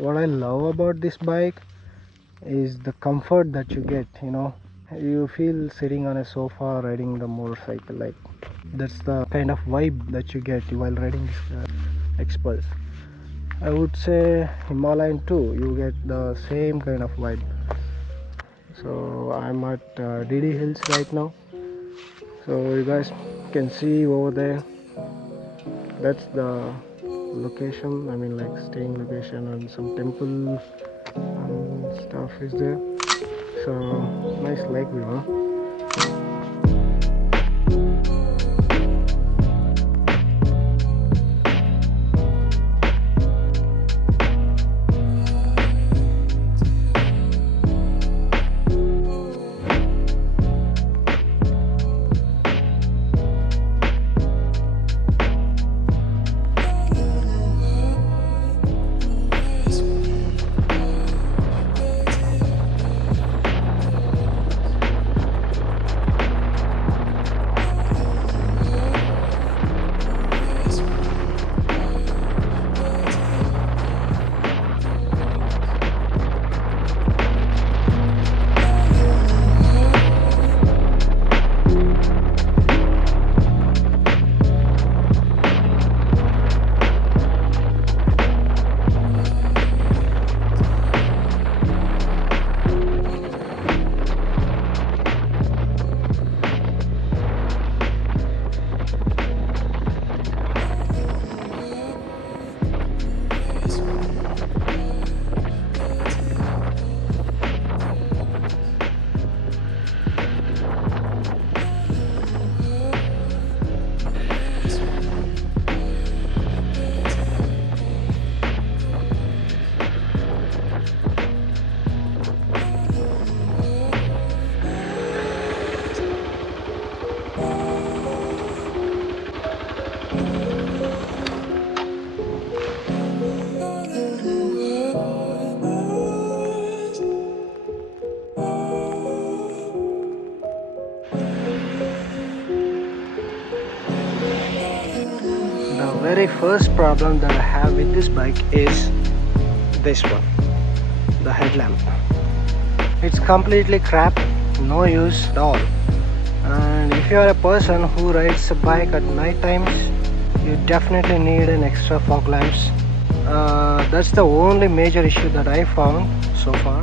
What I love about this bike is the comfort that you get. You feel sitting on a sofa riding the motorcycle. Like, that's the kind of vibe that you get while riding this Expulse. I would say Himalayan too, you get the same kind of vibe. So I'm at DD Hills right now. So you guys can see over there, that's the location. I mean, like, staying location, and some temple and stuff is there. So nice lake view, huh? The very first problem that I have with this bike is this one, the headlamp. It's completely crap, no use at all. And if you are a person who rides a bike at night times, you definitely need an extra fog lamps. That's the only major issue that I found so far.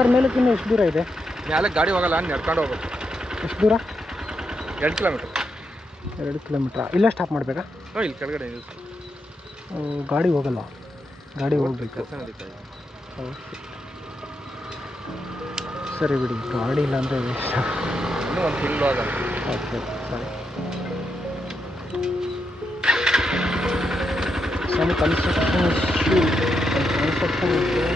Sir ಮೇಲಕ್ಕಿಂತ ಎಷ್ಟು ದೂರ ಇದೆ? ಮೇಲೆ ಗಾಡಿ ಹೋಗಲ್ಲ, ನಡ್ಕೊಂಡು ಹೋಗ್ಬೇಕು. ಎಷ್ಟು ದೂರ? 2 ಕಿಲೋಮೀಟರ್. 2 ಕಿಲೋಮೀಟ್ರಾ? ಇಲ್ಲ ಸ್ಟಾಪ್ ಮಾಡಬೇಕಾ? ಹಾಂ, ಇಲ್ಲಿ ಕೆಳಗಡೆ ಗಾಡಿ ಹೋಗಲ್ಲ, ಗಾಡಿ ಹೋಗ್ಬೇಕು. ಓಕೆ, ಸರಿ ಬಿಡಿ, ಗಾಡಿ ಇಲ್ಲ ಅಂದರೆ ಇನ್ನೂ ಒಂದು ತಿಂಗಳು ಆಗ. ಓಕೆ, ಸರಿ. Some construction issue.